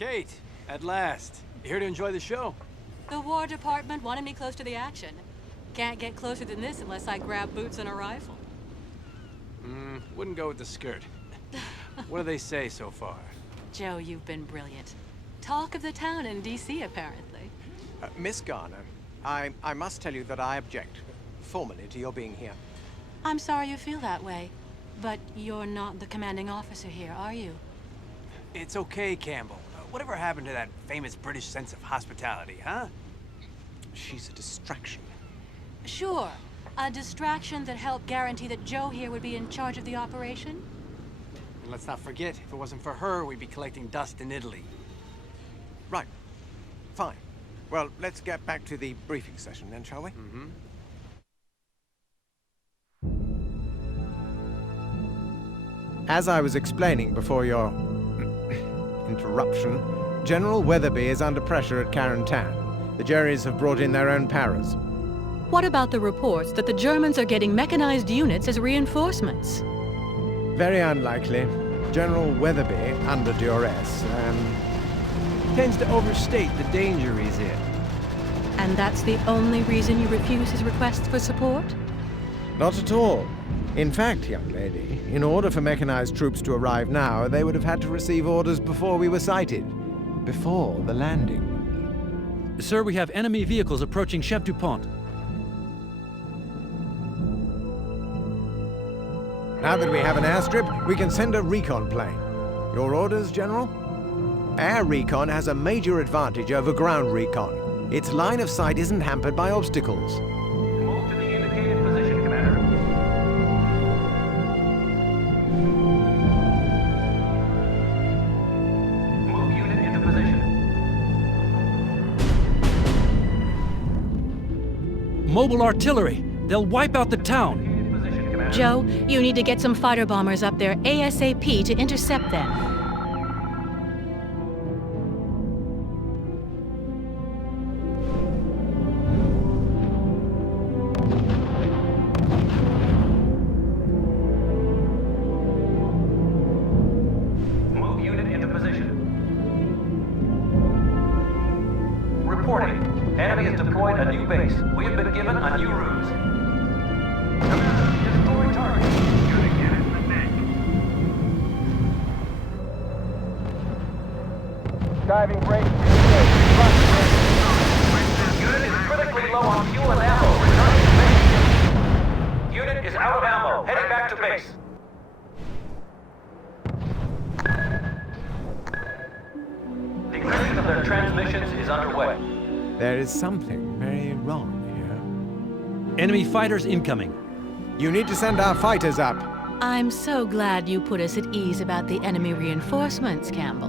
Kate, at last. You here to enjoy the show? The War Department wanted me close to the action. Can't get closer than this unless I grab boots and a rifle. Wouldn't go with the skirt. What do they say so far? Joe, you've been brilliant. Talk of the town in D.C., apparently. Miss Garner, I must tell you that I object, formally, to your being here. I'm sorry you feel that way, but you're not the commanding officer here, are you? It's okay, Campbell. Whatever happened to that famous British sense of hospitality, huh? She's a distraction. Sure. A distraction that helped guarantee that Joe here would be in charge of the operation? And let's not forget, if it wasn't for her, we'd be collecting dust in Italy. Right. Fine. Well, let's get back to the briefing session then, shall we? As I was explaining before your interruption, General Weatherby is under pressure at Carentan. The Jerrys have brought in their own paras. What about the reports that the Germans are getting mechanized units as reinforcements? Very unlikely. General Weatherby, under duress, Tends to overstate the danger he's in. And that's the only reason you refuse his requests for support? Not at all. In fact, young lady, in order for mechanized troops to arrive now, they would have had to receive orders before we were sighted. Before the landing. Sir, we have enemy vehicles approaching Chef Dupont. Now that we have an airstrip, we can send a recon plane. Your orders, General? Air recon has a major advantage over ground recon. Its line of sight isn't hampered by obstacles. Move to the indicated position, Commander. Move unit into position. Mobile artillery! They'll wipe out the town! Indicated position, Commander. Joe, you need to get some fighter bombers up there ASAP to intercept them. Move unit into position. Reporting. Enemy has deployed a new base. We have been given a new ruse. Commander, destroy target. Unit, get in the neck. Diving brake. Unit is critically low on fuel and ammo. Returning to base. Unit is out of ammo. Heading back to base. Decryption of their transmissions is underway. There is something very wrong here. Enemy fighters incoming. You need to send our fighters up. I'm so glad you put us at ease about the enemy reinforcements, Campbell.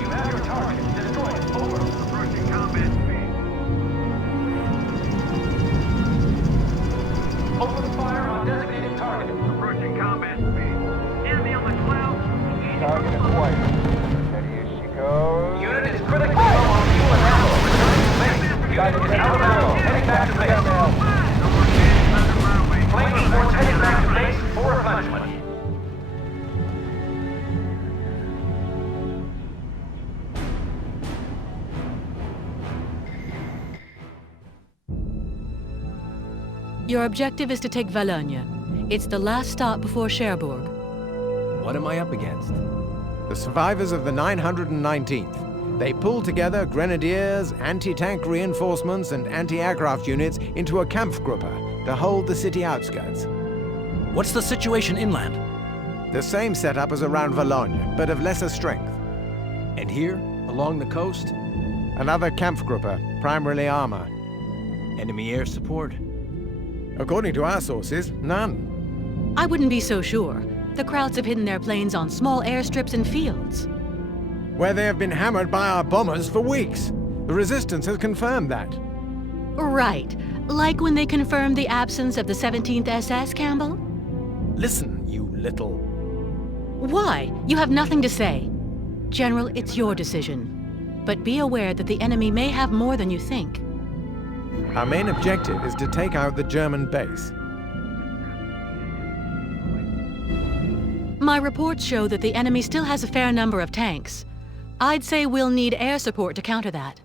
You have your target. Destroy it. Over. Approaching combat speed. Open fire on designated target. Approaching combat speed. Enemy on the cloud. Target acquired. Steady as she goes. Unit is critically low on fuel and ammo. Returning to base. Unit is out of ammo. Heading back to base. Plane reports heading back to base for replenishment. Your objective is to take Valognes. It's the last stop before Cherbourg. What am I up against? The survivors of the 919th. They pulled together grenadiers, anti-tank reinforcements, and anti-aircraft units into a Kampfgruppe to hold the city outskirts. What's the situation inland? The same setup as around Valognes, but of lesser strength. And here, along the coast, Another Kampfgruppe, primarily armor. enemy air support. According to our sources, none. I wouldn't be so sure. The Krauts have hidden their planes on small airstrips and fields. Where they have been hammered by our bombers for weeks. The resistance has confirmed that. Right. Like when they confirmed the absence of the 17th SS, Campbell? Listen, you little... Why? You have nothing to say. General, it's your decision. But be aware that the enemy may have more than you think. Our main objective is to take out the German base. My reports show that the enemy still has a fair number of tanks. I'd say we'll need air support to counter that.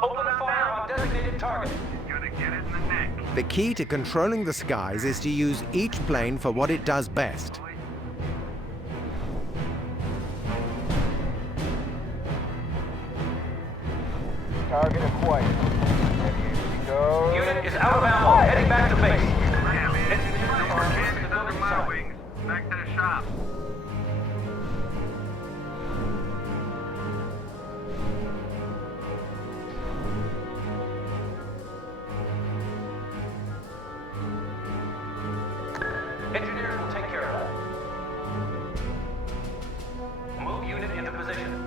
Open fire on designated target. Gonna get it in the neck. The key to controlling the skies is to use each plane for what it does best. Target acquired. Ready to go. Unit is out of ammo, heading back to base. Back to the shop. Engineers will take care of that. Move unit into position.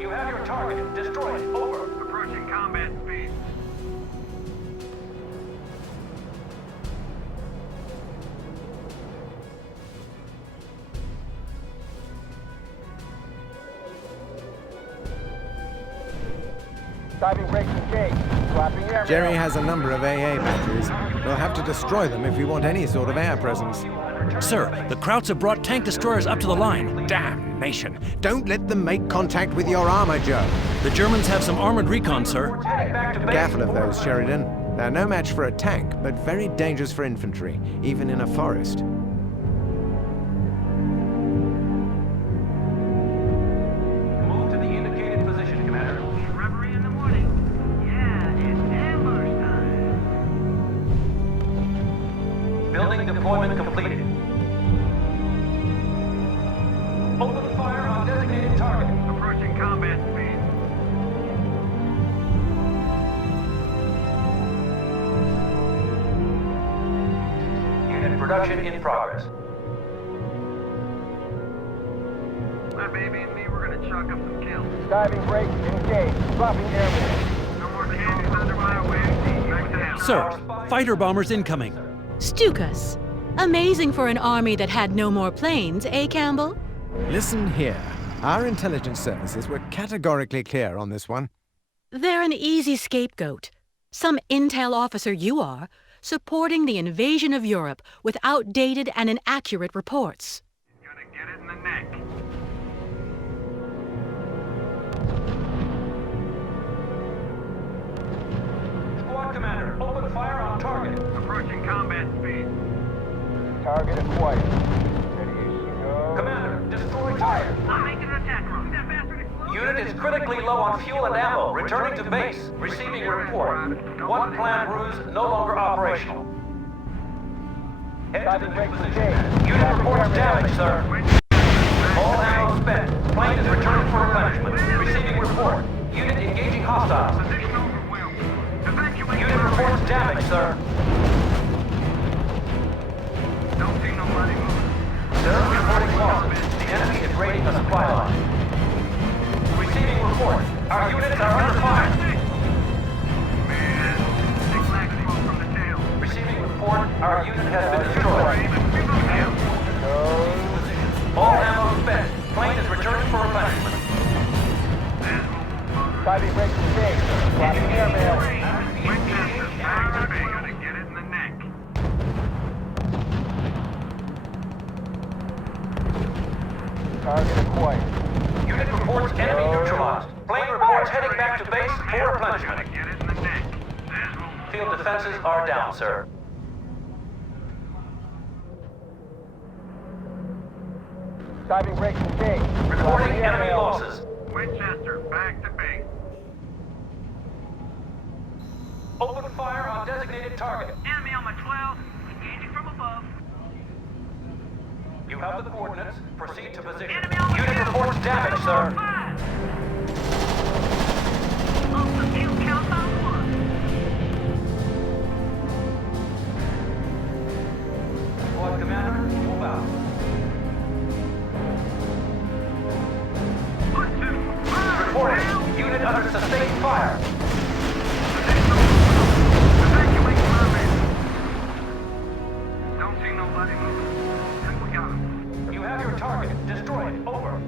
You have your target. Destroy it. Over. Approaching combat speed. Diving brakes engaged. Dropping air. Jerry has a number of AA batteries. We'll have to destroy them if we want any sort of air presence. Sir, the Krauts have brought tank destroyers up to the line. Damnation! Don't let them make contact with your armor, Joe. The Germans have some armored recon, sir. Heading back to base. Careful of those, Sheridan. They're no match for a tank, but very dangerous for infantry, even in a forest. Move to the indicated position, Commander. Reverie in the morning. Yeah, it's ambush time. Building deployment completed. Open fire on designated target. Approaching combat speed. Unit production in progress. My baby and me, we're gonna chalk up some kills. Diving brakes engaged. Dropping airborne. No more candies under my way. Back to hell. Sir, fighter bombers incoming. Stukas. Amazing for an army that had no more planes, eh, Campbell? Listen here. Our intelligence services were categorically clear on this one. They're an easy scapegoat. Some intel officer you are, supporting the invasion of Europe with outdated and inaccurate reports. Gonna get it in the neck. Squad commander, open fire on target. Approaching combat speed. Target acquired. Ready to go. Commander, destroy target. I'm making an attack run. That bastard exploded. Unit is critically low on fuel and ammo. Returning to base. Receiving report. One planned ruse no longer operational. Head to the new position. Unit reports damage, sir. All ammo spent. Plane is returning for replenishment. Receiving report. Unit engaging hostiles. Position overwhelmed. Evacuate. Unit reports damage, sir. Don't see nobody moving. Sir, reporting losses. The enemy is raiding a supply line. Receiving report. Our units are under fire. Man, big black smoke from the tail. Receiving report. Our unit has been destroyed. Go. All ammo spent. Plane is returning for replenishment. Diving brakes engaged. Dropping airmail. Winchester, back to me. Gonna get it in the neck. Target acquired. Unit reports enemy neutralized. Plane reports heading back to base for replenishment. Get it in the neck. Field defenses are down, sir. Diving brakes engaged. Reporting enemy losses. Winchester, back to base. Open fire on designated target. Enemy on my 12. Engaging from above. You have the coordinates. Proceed to position. Enemy on my Unit two. reports damage, sir. Off the field, count on 1. Squad commander, move out. 1, 2, 5. Reporting. Unit under sustained fire. Evacuate my man. Don't see nobody moving. Think we got him. You have your target. Destroy it. Over.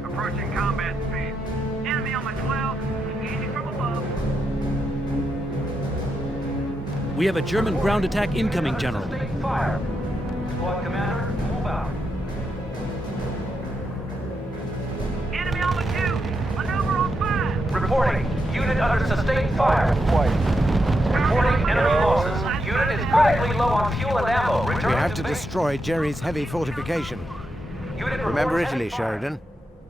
We have a German ground attack incoming, General. Sustained fire. Squad commander, move out. Enemy on the 2! Maneuver on 5! Reporting. Unit under sustained fire. Reporting enemy losses. Unit is critically low on fuel and ammo. We Return have to base. destroy Jerry's heavy fortification. Unit Remember reports Italy, heavy fire. Sheridan.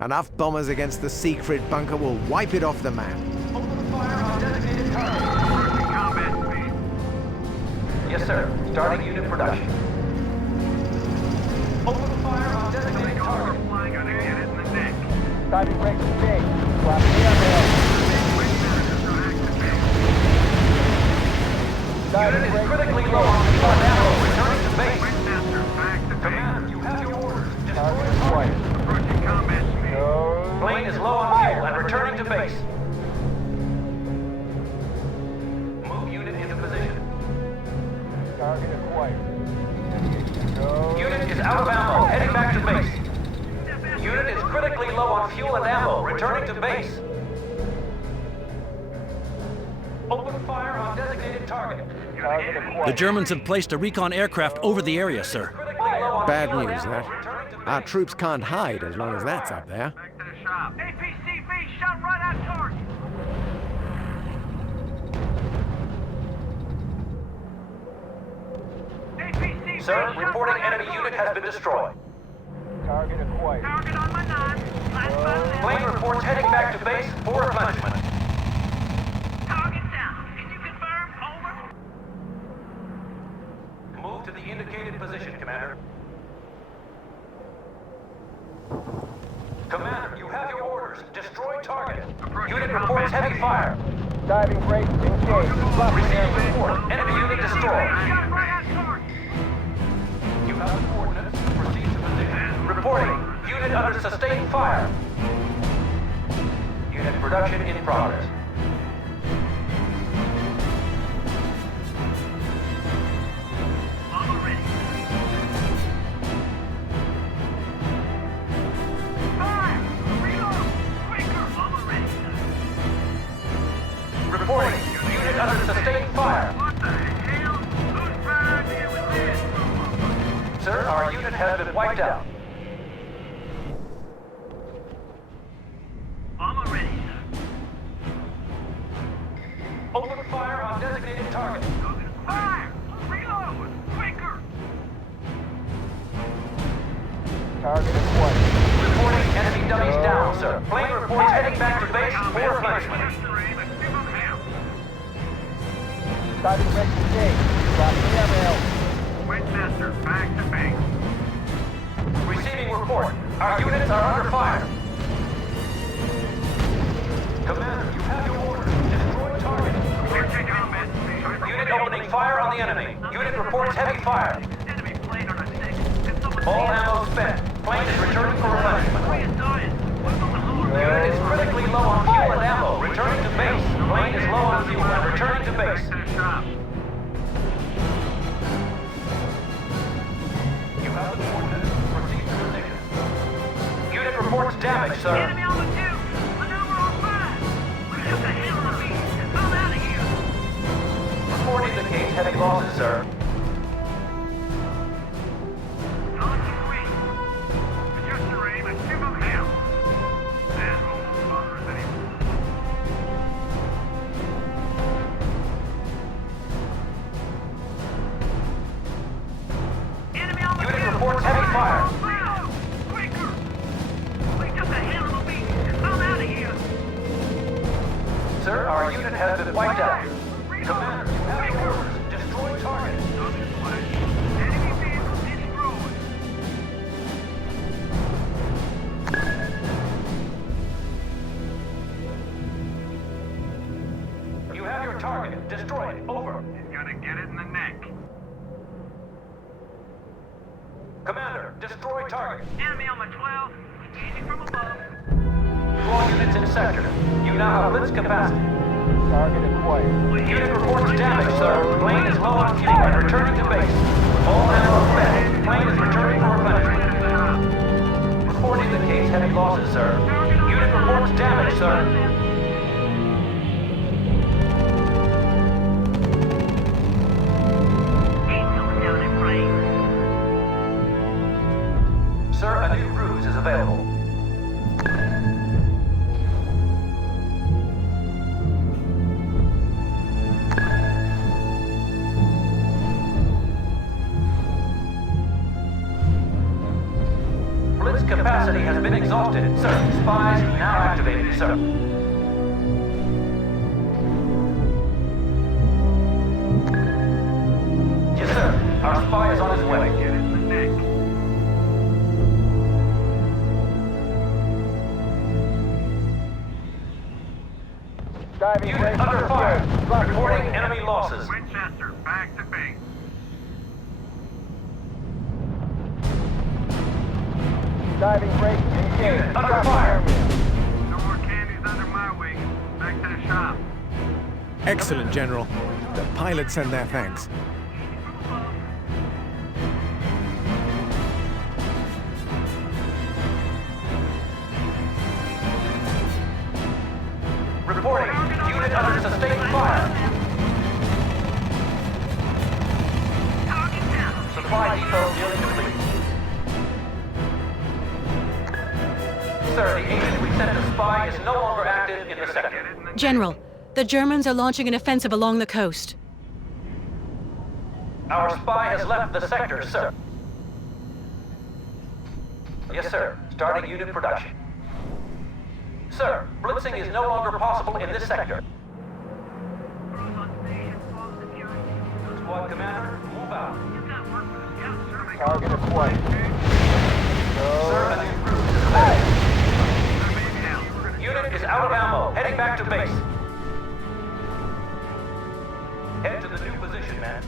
Enough bombers against the Siegfried bunker will wipe it off the map. Open fire on designated target. Approaching combat speed. Yes, sir. Starting unit production. Open fire on designated target. Flying, gonna get it in the neck. Diving brakes engaged. Dropping airmail. Unit is critically low on fuel and ammo. Returning to base. Winchester, back to Commander, you have your orders. Destroy Target the target. acquired. Approaching combat speed. No. Plane is low on fuel and returning to base. Move unit into position. Target acquired. No. Unit is out of ammo. Heading back to base. Unit is critically low on fuel and ammo. Returning to base. Open fire on designated target. Target The acquired. Germans have placed a recon aircraft over the area, sir. Critically low on Bad fuel and news, ammo. that. Returning to base. Our troops can't hide as long as that's up there. Back to the shop. APCV shot right at target. APCV Sir, shot reporting right at enemy unit target. has been destroyed. Target acquired. Target on my 9. Last Plane reports heading back to base for replenishment. Target down. Can you confirm? Over. Move to the indicated position, Commander. Commander, you have your orders. Destroy target. Unit reports heavy fire. Diving brakes engaged. Dropping Receiving airmail. report. Enemy unit destroyed. Shot right at target. You have the coordinates. Proceed to position. Reporting. Unit under sustained fire. Unit production in progress. Armor ready. Fire! Reload! Quicker! Armor ready. Reporting. Unit under sustained fire. What the hell? Who's firing here with this? Sir, our unit has been wiped out. Armor ready, sir. Open fire on designated target. Fire! Reload! Quicker! Target acquired. Reporting enemy dummies down, sir. Plane reports heading back to base for replenishment. Diving brakes engaged. Dropping airmail. Winchester, back to base. Receiving report. Our units are under fire. Commander, you have your orders. Destroy target. Approaching combat. Unit opening fire on the enemy. Unit reports heavy fire. Enemy plane on a 6. Can someone All ammo spent. Plane is returning for replenishment. Unit is critically low on fuel and ammo. Returning to base. Plane is low on fuel and returning to base. You have the coordinates. Proceed to position. Unit reports damage, sir. Enemy on the 2. Maneuver on 5. We just a hill on the beach. Come out of here. Report indicates heavy losses, sir. On to 3. Adjust your aim and give them hell. Asshole won't bother us anymore. Enemy on the Unit 2. reports heavy fire. Reload! Quicker! We just a hill on the beach. Come out of here. Sir, our unit has been wiped out. Commander, you have your orders. Destroy target. Enemy vehicle destroyed. You have your target. Destroy it. Over. He's gonna get it in the neck. Commander, destroy target. Enemy on my 12. Engaging from above. All units in sector. You now have blitz capacity. Target acquired. Unit reports damage, sir. Plane is low on fuel and returning to base. All ammo spent. Plane is returning for replenishment. Report indicates heavy losses, sir. Unit reports damage, sir. exhausted. Sir, spies now activated, sir. Yes, sir. Our spy is on his way. Get in the neck. Diving brake. Unit under fire. Dropping Reporting airmail. enemy losses. Winchester, back to base. Diving brake. Engaged. Unit under Dropping fire. airmail. No more candies under my wing. Back to the shop. Excellent, General. The pilots send their thanks. Reporting. Unit under sustained fire. Supply depot nearly complete. Sir, the agent we sent to spy is no longer active in the sector. General, the Germans are launching an offensive along the coast. Our spy has left the sector, sir. Yes, sir. Starting unit production. Sir, blitzing is no longer possible in this sector. Squad commander, move out. Target acquired. Sir, a new cruise is available. Unit is out of ammo, heading back to base. Head to the new position, man.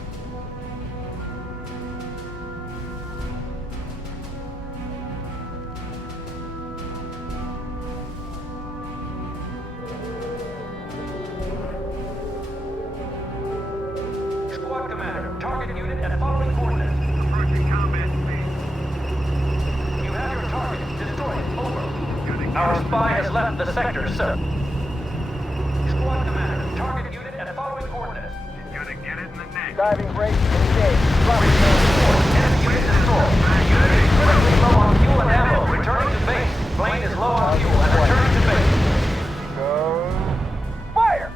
Squad commander, target unit at following coordinates. Approaching combat speed. You have your target. Destroy it. Over. Our spy has left the sector, sir. Squad commander, target unit at following coordinates. He's gonna get it in the neck. Diving brake. Engaged. Dropping airmail. Enemy unit destroyed. Unit is critically low on fuel and ammo. Returning to base. Plane is low on fuel and returning to base. Go. Fire!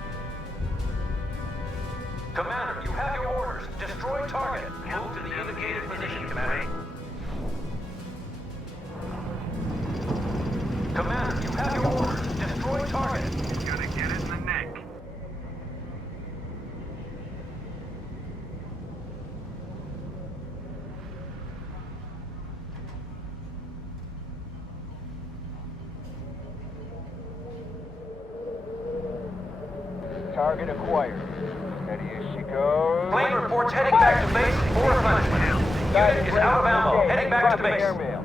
Commander, you have your orders. Destroy target. Move to the indicated position, Commander. Commander, you have your orders. Destroy target. He's gonna get it in the neck. Target acquired. Steady as she goes. Plane reports heading back to base for replenishment. Unit is out of ammo. Heading back to Dropping base. airmail.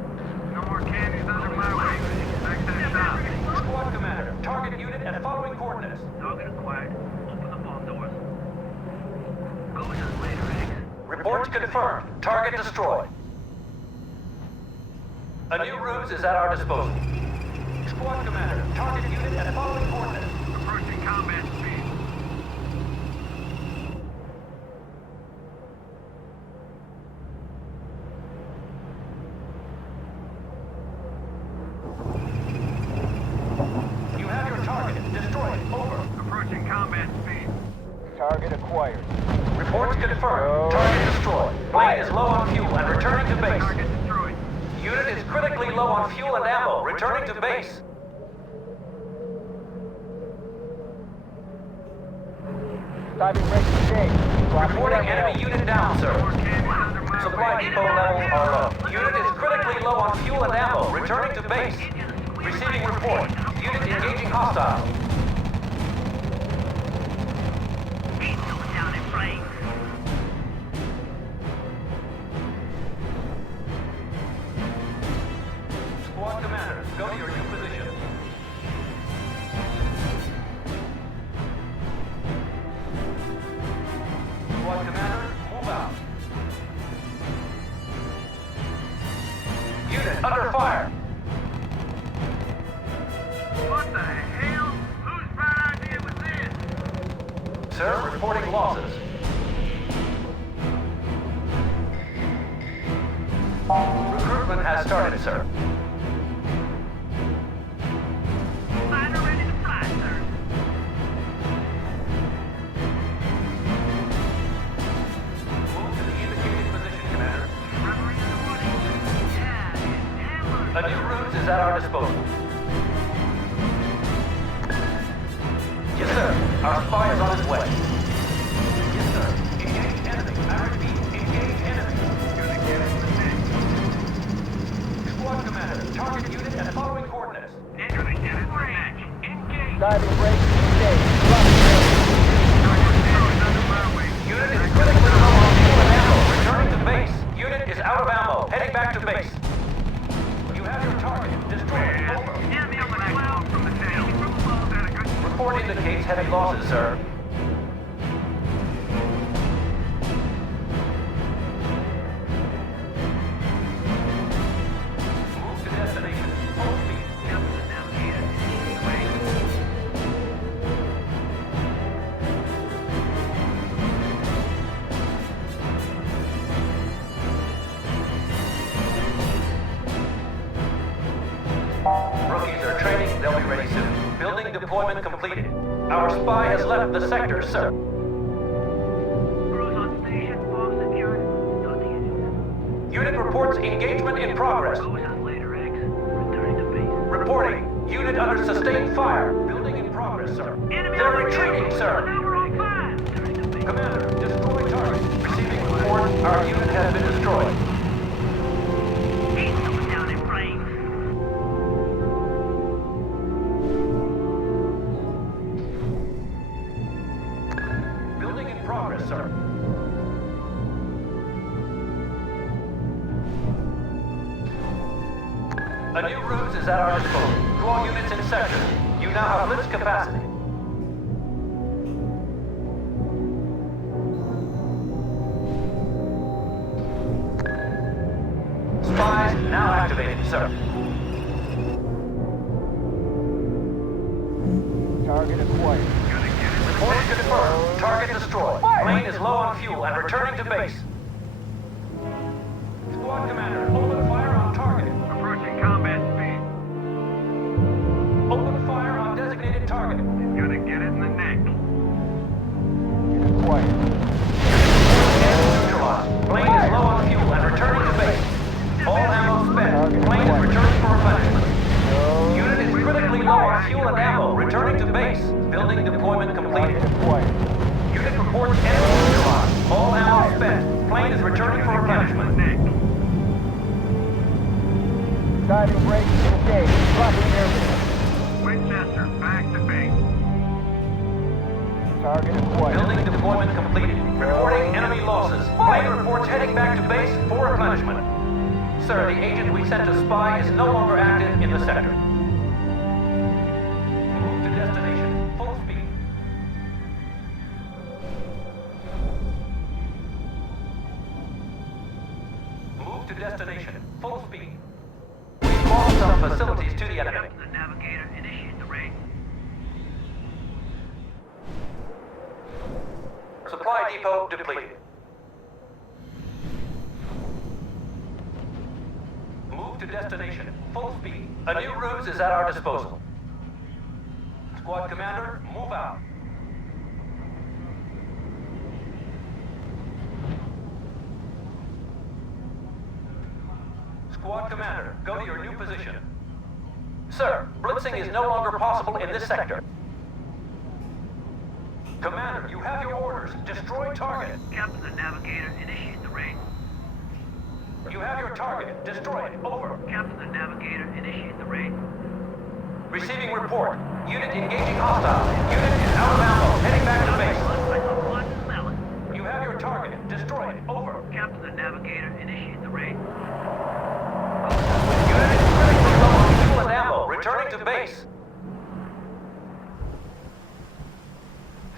No more candies under my wing. Back to the shop. Squad commander, target unit at following coordinates. Target acquired. Open the bomb doors. Go with us later, X. Reports confirmed. Target destroyed. A new ruse is at our disposal. Squad commander, target unit at following coordinates. Approaching combat speed. You have your target. Destroy it. Over. Approaching combat speed. Target acquired. Reports confirmed. Target destroyed. Plane is low on fuel and returning to base. Target destroyed. Unit is critically low on fuel and ammo. Returning to base. Diving brake. Engaged. Dropping Reporting airmail. enemy unit down, sir. More candies under my Supply wing. depot levels are low. Unit is critically low on fuel and ammo. Returning to base. Receiving report. Unit engaging hostile. Squad commander, go to your new position. Squad commander, move out. Unit under fire. What the hell? Whose bright idea was this? Sir, reporting losses. Recruitment has started, sir. Fighter ready to fly, sir. Move to the indicated position, Commander. Referee in the morning. Yeah, it's A new ruse is at our disposal. Yes, sir. Our spy is on his way. Yes, sir. Engage enemy. I repeat, engage enemy. Gonna get it in the neck. Squad commander, target unit and following coordinates. Gonna get it in the neck. Engage. Diving break engaged. Dropping area. Target zero is under my way. Unit is critically low on fuel and ammo. Returning to base. Unit is out of ammo. Heading back to base. You have your target. Destroy it. Over. Enemy on the cloud from the tail. Is that a good... Report indicates heavy losses, sir. Move to destination. Full speed. Captain Navigator, leading the way. Rookies are training. They'll be ready soon. Building deployment completed. Our spy has left the sector, sir. Crews on station, all secured. Nothing is. Unit reports engagement in progress. Goes on later, X. Returning to base. Reporting. Unit under sustained fire. Building in progress, sir. Enemy They're on the retreating, tail. sir. Now on fire. Returning to base. Commander, destroy target. Receiving report. Our unit has been destroyed. Ain't coming down in flames. Building in progress, sir. A new ruse is at our disposal. To all units in sector, you now have blitz capacity. Spies now activated, sir. Target acquired. Report confirmed. Target destroyed. Plane is low on fuel and returning to base. Squad commander, open fire on target. Approaching combat speed. Open fire on designated target. He's gonna get it in the neck. Acquired. Neutralized. Plane is low on fuel and returning to base. All ammo spent. Plane is returning for replenishment. Unit is critically low on fuel and ammo. Returning to base. Building deployment completed. Target acquired. Unit reports enemy neutralized. All ammo spent. Plane is returning for replenishment. Diving break engaged. Dropping area. Winchester, back to base. Target acquired. Building deployment completed. Reporting enemy losses. Plane reports heading back to base for replenishment. Sir, the agent we sent to spy is no longer active in the sector. Move to destination. Full speed. Move to destination. Full speed. We've lost some facilities to the enemy. Captain the Navigator, initiate the raid. Supply depot depleted. Move to destination. Full speed. A new ruse is at our disposal. Squad commander, move out. Squad commander, go to your new position. Sir, blitzing is no longer possible in this sector. Commander, you have your orders. Destroy target. Captain the Navigator, initiate the raid. You have your target. Destroy it. Over. Captain the Navigator, initiate the raid. Receiving report. Unit engaging hostile. Unit is out of ammo. Heading back to base. I saw blood and smell it. You have your target. Destroy it. Over. Captain the Navigator, initiate the raid. Unit is critically low on fuel and ammo. Returning to base.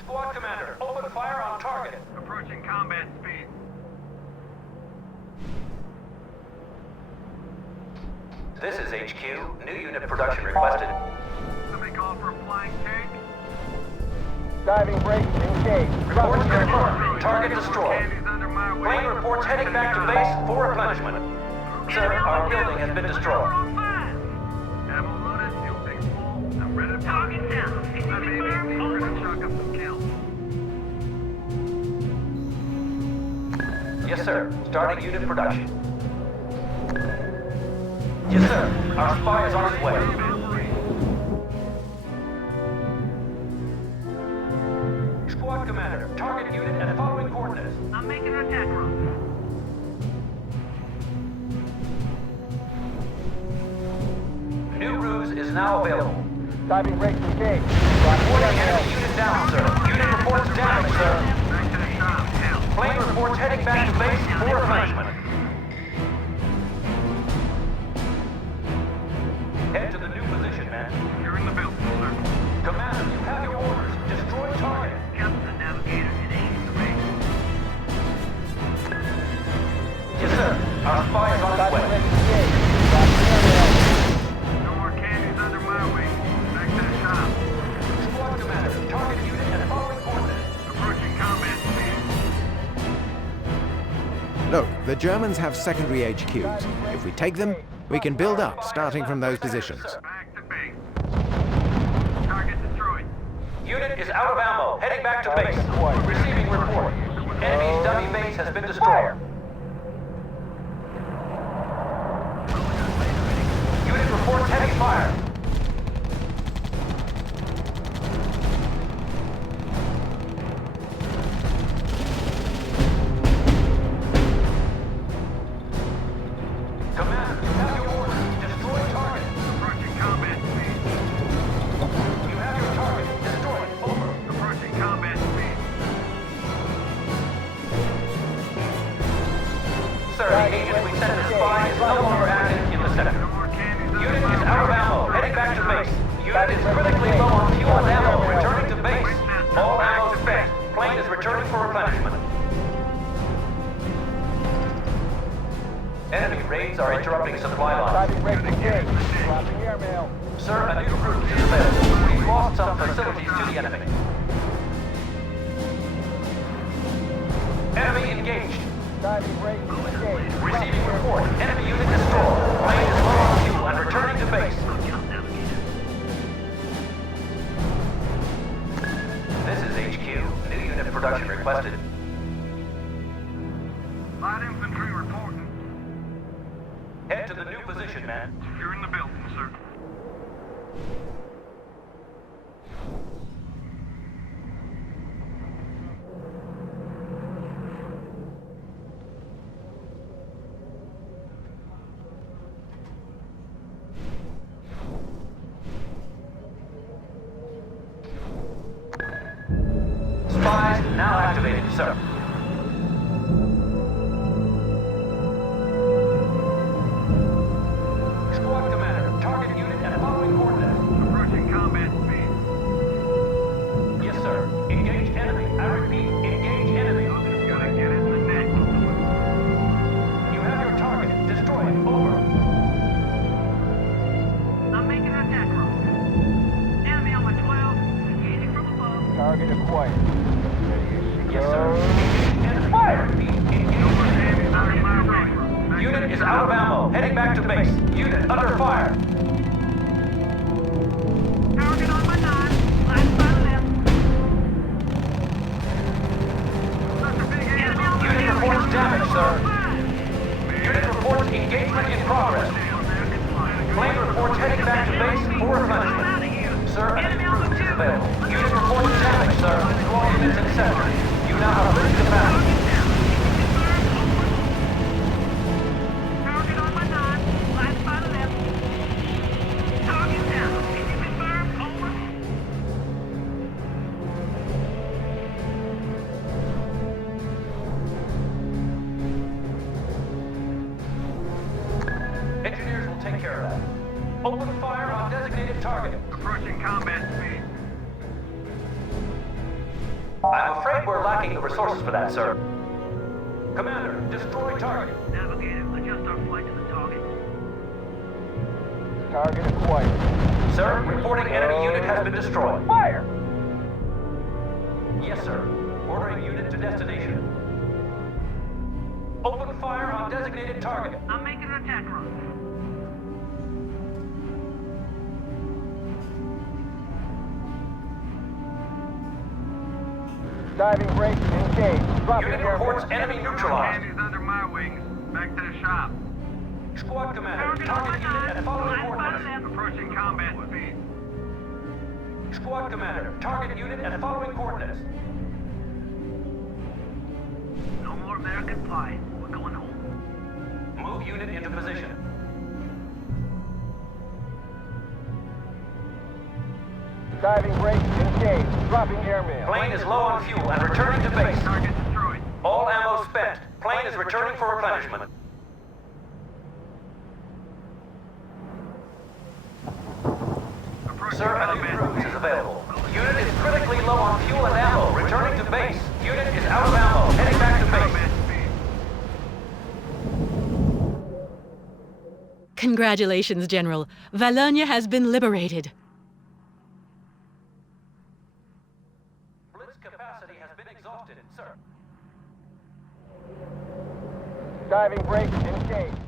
Squad commander, open fire on target. Approaching combat speed. This is HQ. New unit production requested. Somebody call for a flying tank. Diving break engaged. Reports Dropping area. confirmed. Target destroyed. Candy's under my way. Plane reports heading back to base for replenishment. Sir, our building has been destroyed. Ammo loaded, fuel tank full. I'm ready to target down. Maybe we're gonna chalk up some kills. Yes, sir. Starting unit production. Yes, sir. Our spy is on his way. Squad commander, target unit at following coordinates. I'm making an attack run. New ruse is now available. Diving brakes engaged. Reporting enemy unit down, sir. Unit reports damage, sir. Back to the shop. Hell. Plane reports heading back to base for replenishment. Head to the new position, man. You're in the building, sir. Commander, you have your orders. Destroy target. Captain, navigator, and aim the range. Yes, sir. Our spy is on his Diving way. brakes engaged. Dropping airmail. No more candies under my wing. Back to the shop. Squad commander, target unit at following coordinates. Approaching combat speed. Look, the Germans have secondary HQs. If we take them, we can build up, starting from those positions. Back to base. Target destroyed. Unit is out of ammo. Heading back to base. Receiving report. Enemy's dummy base has been destroyed. Unit reports heavy fire. Commander, you have your orders. Destroy target. Approaching combat speed. You have your target. Destroy it. Over. Approaching combat speed. Sir, the agent we sent to spy is no longer active in the sector. No more candies under Unit my is out of ammo. Heading back to base. Unit is critically low on fuel and ammo. Returning to base. All ammo spent. Plane is returning for replenishment. Enemy raids are interrupting supply lines. Diving brakes engaged. Dropping airmail. Sir, a new route is available. We've lost some facilities to the enemy. Enemy engaged. Diving brakes engaged. Receiving report. Enemy unit destroyed. Plane is low on fuel and returning to base. This is HQ. New unit production requested. Light infantry reporting. Head to the new position, man. You're in the building, sir. Spies now activated, sir. Squad commander, target unit at following coordinates. Approaching combat speed. Yes, sir. Engage enemy. I repeat, engage enemy. Gotta get it in the neck. You have your target. Destroy it. Over. I'm making an attack run. Enemy on my 12. Engaging from above. Target acquired. Yes, sir. Engage enemy. Fire! Repeat, engage enemy. Candies under my wing. Back to Unit the is shop. out of ammo. Heading back to base. Unit under fire. Target on my 9. Last by left. Such a big enemy on my Unit tail. reports damage, sir. Unit reports engagement in progress. Plane reports heading back to base for replenishment. Sir, a new route is available. Unit reports damage, sir. All units in sector. You now have limited capacity. Target on my 9. Last by left. Target down. Can you confirm? Over. Engineers will take care of that. Open fire on designated target. Approaching combat speed. I'm afraid we're lacking the resources for that, sir. Commander, destroy target. Navigator, adjust our flight to the target. Target acquired. Sir, reporting enemy unit has been destroyed. Fire! Yes, sir. Ordering unit to destination. Open fire on designated target. I'm making an attack run. Diving brakes engaged. Dropping Unit airmail. reports enemy neutralized. Candies under my wings. Back to the shop. Squad commander, target unit at following coordinates. Approaching combat speed. Squad commander, target unit at following coordinates. No more American Pie. We're going home. Move unit into position. Diving brake engaged. Dropping airmail. Plane is low on fuel and returning to base. Target destroyed. All ammo spent. Plane is returning for replenishment. Approaching Sir, a new cruise is available. Unit is critically low on fuel and ammo. Returning to base. Unit is out of ammo. Heading back to base. Combat speed. Congratulations, General. Valogna has been liberated. Blitz capacity has been exhausted, sir. Diving brake engaged.